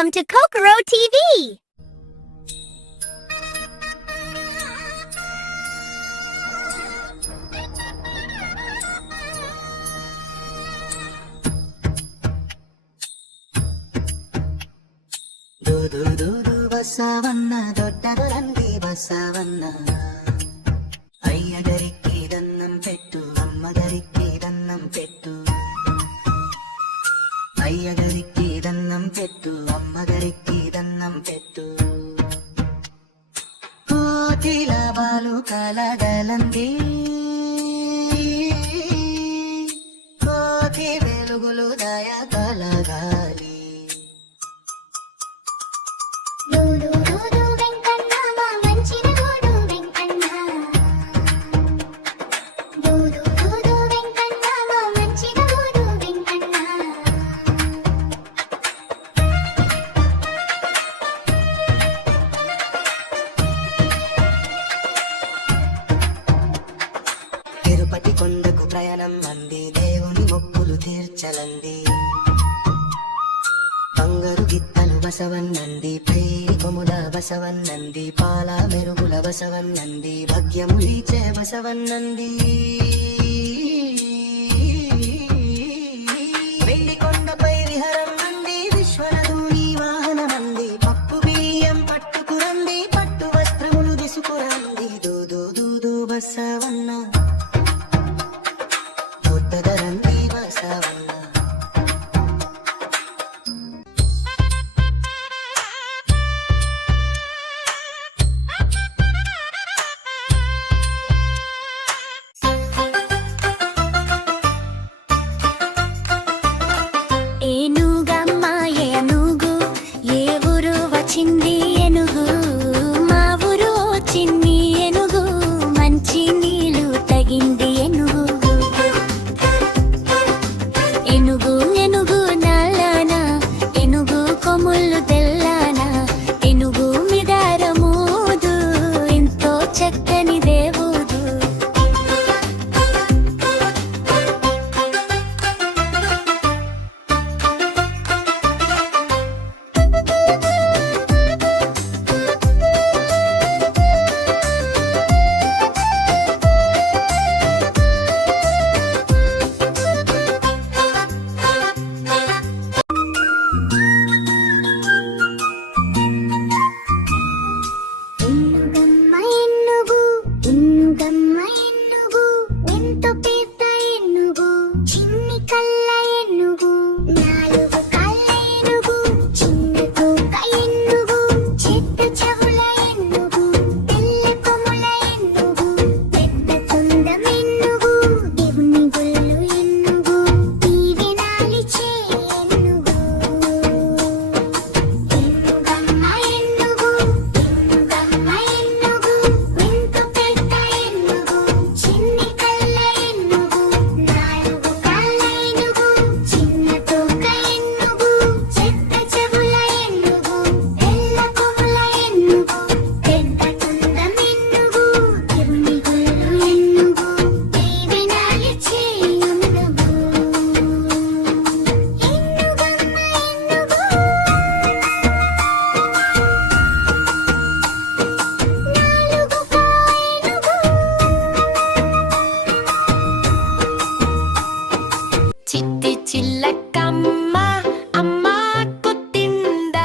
Welcome to Kokoro TV! Basavanna ದೊಡ್ಡವರಂದಿ Basavanna ಅಯ್ಯಗರಿಗೆ ದನ್ನಂ ಪೆಟ್ಟು ಅಮ್ಮಗರಿಗೆ ದನ್ನಂ ಪೆಟ್ಟು అయ్యగరికి దన్నం పెట్టు అమ్మగరికి దన్నం పెట్టు కోటిల బాలు కలగలంది కోటి వెలుగులు దయ కలగాలి తిరుపతి కొండకు ప్రయాణం అంది దేవుని మొక్కులు తీర్చలంది బంగారు గిత్తలు బసవన్నంది పేరి కొముల బసవన్నంది పాల మెరుగుల బసవన్నంది భాగ్యములిచే బసవన్నంది వెండి కొండపై విహరం అంది విశ్వనధుని వాహనమంది పప్పు బియ్యం పట్టుకురంది పట్టు వస్త్రములు దిసుకురంది దూదు దూదు బసవన్న దొడ్డదరంది బసవన్న ఏనుగమ్మ ఏనుగు ఏ ఊరు వచ్చింది ఏనుగు మా ఊరు వచ్చింది ఏనుగు మంచి నీళ్ళు తగింది ఏనుగు ఏనుగు ఏనుగు నల్లన ఏనుగు కొమ్ములు తెల్లన ఏనుగు మిదారమూదు ఎంతో చక్కని దేవుడు ఎన్నుగమ్మ ఎన్నుగు ఎన్నుగమ్మ ఎన్నుగు ఎంతో పెద్ద ఎన్నుగు చిన్ని కళ్ళ ఎన్నుగు నాలుగు కళ్ళ ఎన్నుగు చిన్న తోక ఎన్నుగు చెత్త చెవుల ఎన్నుగు తెల్ల కొమ్ముల ఎన్నుగు పెద్ద తొండం ఎన్నుగు దేవుని గుళ్ళు ఎన్నుగు దీవెనాలిచే ఎన్నుగు ఎన్నుగమ్మ ఎన్నుగు ఎన్నుగమ్మ ఎన్నుగు ఎంతో పెద్ద ఎన్నుగు చిన్ని కళ్ళ ఎన్నుగు నాలుగు కళ్ళ ఎన్నుగు చిన్న తోక ఎన్నుగు చెత్త చెవుల ఎన్నుగు తెల్ల కొమ్ముల ఎన్నుగు పెద్ద తొండం ఎన్నుగు దేవుని గుళ్ళు ఎన్నుగు దీవెనాలిచే ఎన్నుగు చిట్టి చిల్లకమ్మ అమ్మ కొత్తింద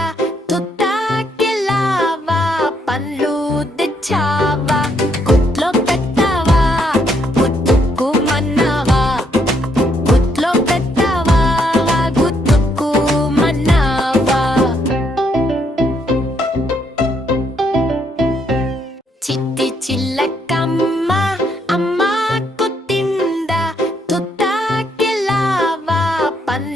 తుత్తాకెళ్ళావా పళ్ళు తెచ్చావా గుట్లో పెట్టావా గుత్తుకుమన్నావా గుట్లో పెట్టావా గుత్తుకుమన్నావా చిట్టి చిల్లకమ్మ అమ్మ కొత్తింద తుత్తాకెళ్ళావా పళ్ళు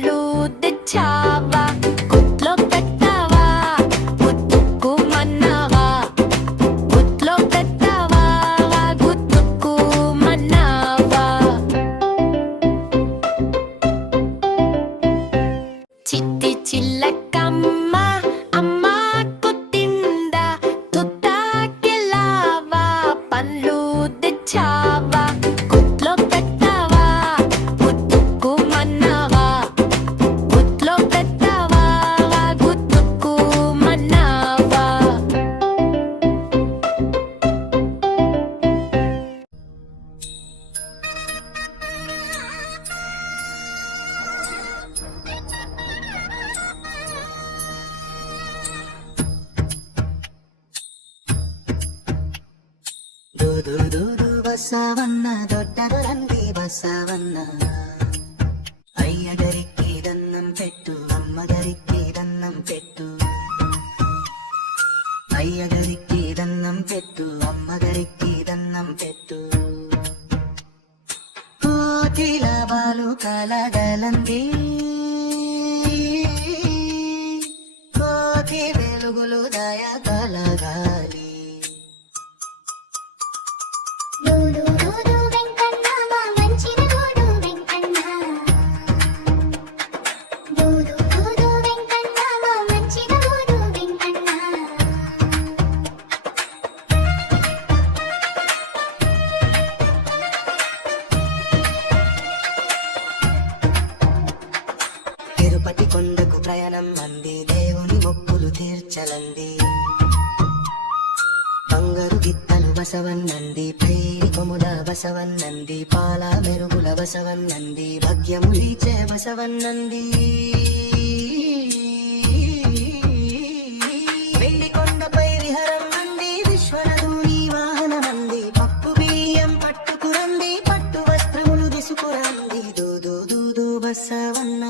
ದೂದು ಬಸವಣ್ಣ ದೊಡ್ಡದರಂದಿ ಬಸವಣ್ಣ అయ్యగారికి దన్నం పెట్టు అమ్మగారికి దన్నం పెట్టు అయ్యగారికి దన్నం పెట్టు అమ్మగారికి దన్నం పెట్టు కోటిల బాలు కలగలంది కోటి వెలుగులు దయ కలగాలి దూదు దూదు వెంకన్న మా మంచిన దూదు వెంకన్న దూదు దూదు వెంకన్న మా మంచిన దూదు వెంకన్న తిరుపతి కొండకు ప్రయాణం అంది దేవుని మొక్కులు తీర్చలంది బంగారు గిత్తలు బసవన్నంది పైరి కొముల బసవన్నంది పాల మెరుగుల బసవన్నంది భాగ్యములిచే బసవన్నంది వెండి కొండపై విహరం అంది విశ్వనధుని వాహనమంది పప్పు బియ్యం పట్టుకురంది పట్టు వస్త్రములు తీసుకురంది దూదు దూదు బసవన్న